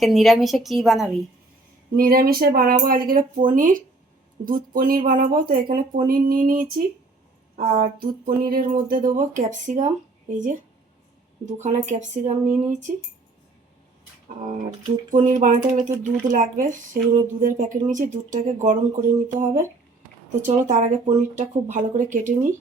আজকে নিরামিষে কি বানাবি? নিরামিষে বানাবো আজকে পনির, দুধ পনির বানাবো। তো এখানে পনির নিয়ে নিয়েছি, আর দুধ পনিরের মধ্যে দেবো ক্যাপসিকাম। এই যে দুখানা ক্যাপসিকাম নিয়ে নিয়েছি। আর দুধ পনির বানাতে হলে তো দুধ লাগবে, সেগুলো দুধের প্যাকেট নিয়েছি। দুধটাকে গরম করে নিতে হবে। তো চলো তার আগে পনিরটা খুব ভালো করে কেটে নিই।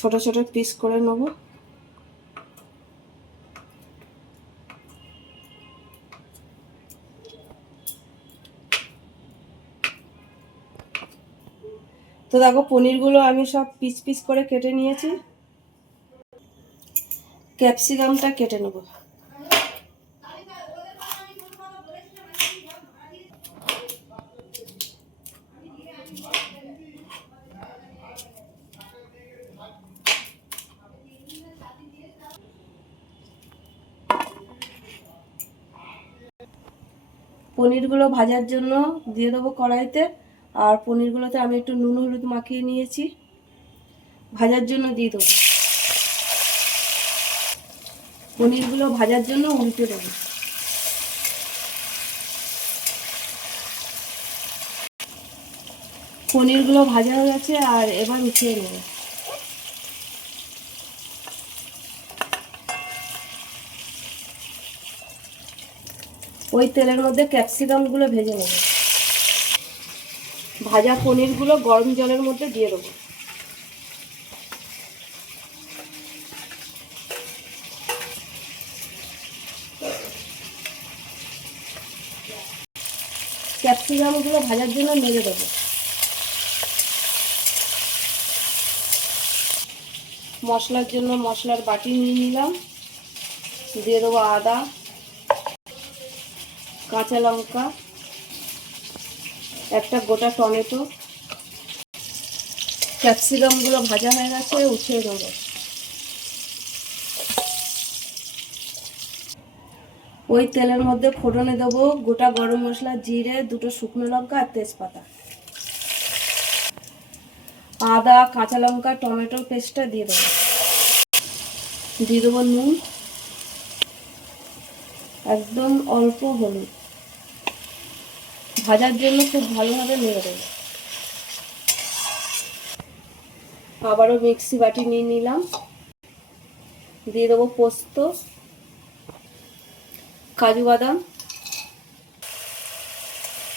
ছোট ছোট পিস করে নেব। তো দেখো পনিরগুলো আমি সব পিস পিস করে কেটে নিয়েছি। ক্যাপসিকামটা কেটে নেব। পনিরগুলো ভাজার জন্য দিয়ে দেবো কড়াইতে। আর পনিরগুলোতে আমি একটু নুন হলুদ মাখিয়ে নিয়েছি, ভাজার জন্য দিয়ে দেবো। পনিরগুলো ভাজার জন্য উল্টে দেবো। পনিরগুলো ভাজা হয়ে গেছে, আর এবার উঠিয়ে নেব। ওই তেলের মধ্যে ক্যাপসিকামগুলো ভেজে নেব। ভাজা পনিরগুলো গরম জলের মধ্যে দিয়ে দেবো। ক্যাপসিকামগুলো ভাজার জন্য নেড়ে দেবো। মশলার জন্য মশলার বাটি নিয়ে নিলাম, দিয়ে দেবো আদা, কাঁচা লঙ্কা, একটা গোটা টমেটো। ক্যাপসিকামগুলো ভাজা হয়ে গেছে, উঠিয়ে দেবো। ওই তেলের মধ্যে ফোড়নে দেবো গোটা গরম মশলা, জিরে, দুটো শুকনো লঙ্কা আর তেজপাতা। আদা, কাঁচা লঙ্কা, টমেটোর পেস্টটা দিয়ে দেবো। দিয়ে দেবো নুন, একদম অল্প হলুদ। ভাজার জন্য খুব ভালোভাবে নেড়ে দেবো। আবারও মিক্সি বাটি নিয়ে নিলাম, দিয়ে দেবো পোস্ত, কাজু বাদাম,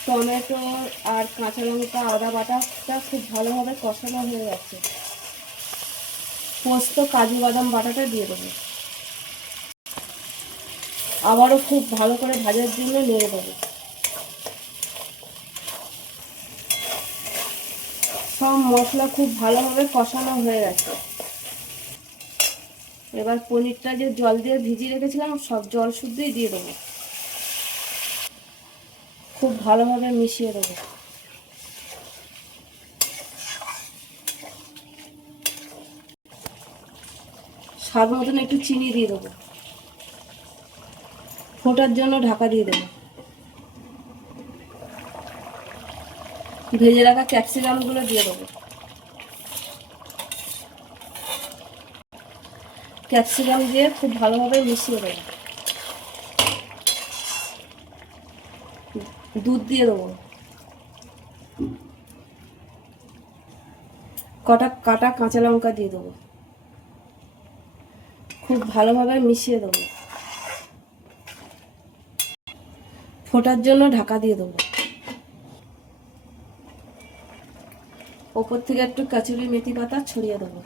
টমেটো আর কাঁচা লঙ্কা, আদা বাটাটা খুব ভালোভাবে কষানো হয়ে গেছে। পোস্ত, কাজু বাদাম বাটাটা দিয়ে দেবো। আবারও খুব ভালো করে ভাজার জন্য নেড়ে দেবো। সব মশলা খুব ভালোভাবে কষানো হয়ে গেছে। এবার পনিরটা যে জল দিয়ে ভিজিয়ে রেখেছিলাম, সব জল শুদ্ধই দিয়ে দেবো। খুব ভালোভাবে মিশিয়ে দেবো। স্বাদ মতন একটু চিনি দিয়ে দেবো। ফোটার জন্য ঢাকা দিয়ে দেবো। ভেজে রাখা ক্যাপসিকামগুলো দিয়ে দেবো। ক্যাপসিকাম দিয়ে খুব ভালোভাবে মিশিয়ে দেবো। দুধ দিয়ে দেবো। কাটা কাঁচা লঙ্কা দিয়ে দেবো। খুব ভালোভাবে মিশিয়ে দেবো। ফোটার জন্য ঢাকা দিয়ে দেবো। ওপর থেকে একটু কাচুরি মেথি পাতা ছড়িয়ে দেবো।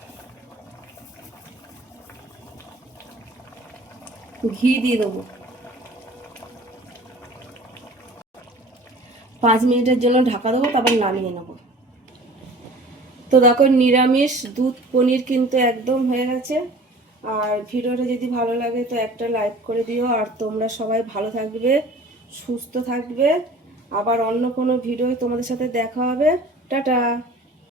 ঘি দিয়ে দেবো। 5 মিনিটের জন্য ঢাকা দেবো, তারপর নামিয়ে নেব। তো দেখো নিরামিষ দুধ পনির কিন্তু একদম হয়ে গেছে। আর ভিডিওটা যদি ভালো লাগে তো একটা লাইক করে দিও। আর তোমরা সবাই ভালো থাকবে, সুস্থ থাকবে। আবার অন্য কোনো ভিডিও তোমাদের সাথে দেখা হবে। টাটা।